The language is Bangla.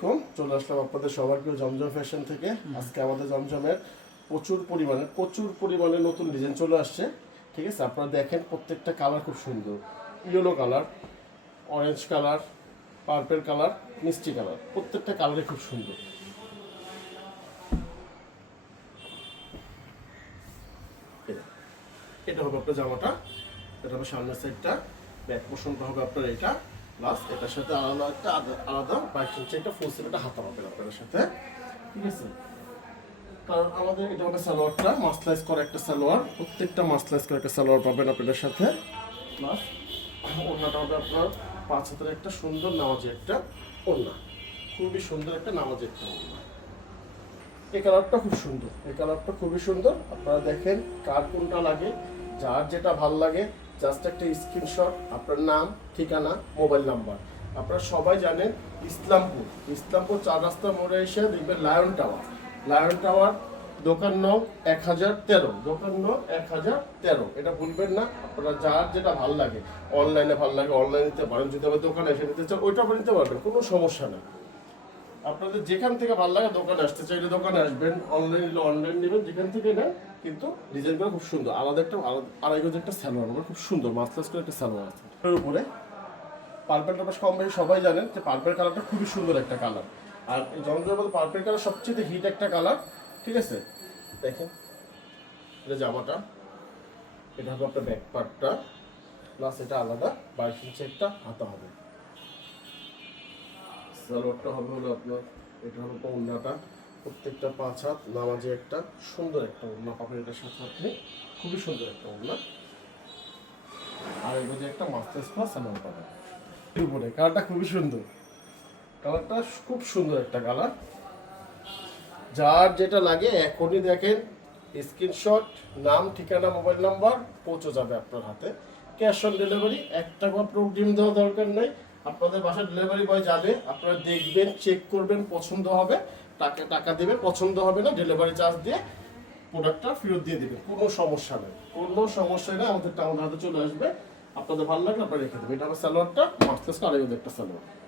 চলে আসলাম আপনাদের সবার প্রিয় জমজম ফ্যাশন থেকে। আজকে আমাদের জমজমের প্রচুর পরিমাণে নতুন ডিজাইন চলে আসছে। ঠিক আছে, আপনারা দেখেন প্রত্যেকটা কালার খুব সুন্দর। Yellow colour, orange colour, purple colour, মিষ্টি কালার, প্রত্যেকটা কালারই খুব সুন্দর। এটা হবে আপনার জামাটা, এটা হবে সামনের সাইডটা, ব্যাক পোর্শনটা হবে আপনার এটা, প্লাস এটার সাথে আলাদা 22 ইঞ্চি একটা ফুল সেট একটা হাতা পাবেন আপনাদের সাথে। ঠিক আছে, কারণ আমাদের এটা হবে সালোয়ারটা মাসলাইজ করা একটা সালোয়ার, প্রত্যেকটা মাসলাইজ করা একটা সালোয়ার পাবেন আপনাদের সাথে। প্লাস ওড়নাটা হবে আপনার 5 হাতের একটা সুন্দর নামাজি একটা ওড়না, খুবই সুন্দর একটা নামাজি একটা ওড়না। এই কালারটা খুব সুন্দর, এই কালারটা খুবই সুন্দর। আপনারা দেখেন কার কোনটা লাগে, যার যেটা ভাল লাগে জাস্ট একটা স্ক্রিনশট, আপনার নাম, ঠিকানা, মোবাইল নাম্বার। আপনারা সবাই জানেন ইসলামপুর 4 রাস্তা মোড়ে এসে দেখবেন লায়ন টাওয়ার দোকান নং 1013, দোকান নং 1013, এটা ভুলবেন না। আপনারা যার যেটা ভাল লাগে, অনলাইনে ভাল লাগে অনলাইনে নিতে পারেন, যদি আবার দোকানে এসে নিতে চান ওইটা নিতে পারবেন, কোনো সমস্যা নেই। আপনাদের যেখান থেকে ভালো লাগে দোকানে আসতে চাইলে দোকানে আসবেন, অনলাইন নিলে অনলাইন নেবেন, যেখান থেকে নেন। কিন্তু ডিজাইনগুলো খুব সুন্দর, আলাদা একটা আড়াই গজ একটা সালোয়ার হবে, খুব সুন্দর মাসলাস করে একটা সালোয়ার আছে। এর উপরে পার্পেলটা বেশ কম বেশি সবাই জানেন যে পার্পেল কালারটা খুবই সুন্দর একটা কালার। আর এই জমজমের মধ্যে পার্পেল কালার সবচেয়ে হিট একটা কালার। ঠিক আছে, দেখেন এটা জামাটা, এটা হবে আপনার ব্যাক পার্টটা, প্লাস এটা আলাদা 22 ইঞ্চি একটা হাতা হবে। সালোয়ারটা হবে হলো আপনার, এটা হবে ওড়নাটা, প্রত্যেকটা 5 হাত নামাজে একটা সুন্দর একটা ওড়না পাবেন এটার সাথে আপনি, খুবই সুন্দর একটা ওড়না। আর এর মধ্যে একটা মাস্টার্স প্লাস সালোয়ার পাবেন। এর উপরে কালারটা খুবই সুন্দর, কালারটা খুব সুন্দর একটা কালার। যার যেটা লাগে এখনই দেখেন স্ক্রিনশট, নাম, ঠিকানা, মোবাইল নাম্বার পৌঁছে যাবে আপনার হাতে। ক্যাশ অন ডেলিভারি, 1 টাকা অগ্রিম দেওয়া দরকার নেই। আপনাদের বাসায় ডেলিভারি বয় যাবে, আপনারা দেখবেন, চেক করবেন, পছন্দ হবে টাকা দেবে, পছন্দ হবে না ডেলিভারি চার্জ দিয়ে প্রোডাক্টটা ফেরত দিয়ে দেবেন, কোনো সমস্যা নেই, আমাদের হাতে চলে আসবে। আপনাদের ভালো লাগলে আপনারা রেখে দেবেন। এটা আমার সালোয়ারটা মাস্টার্স আড়াই একটা সালোয়ার।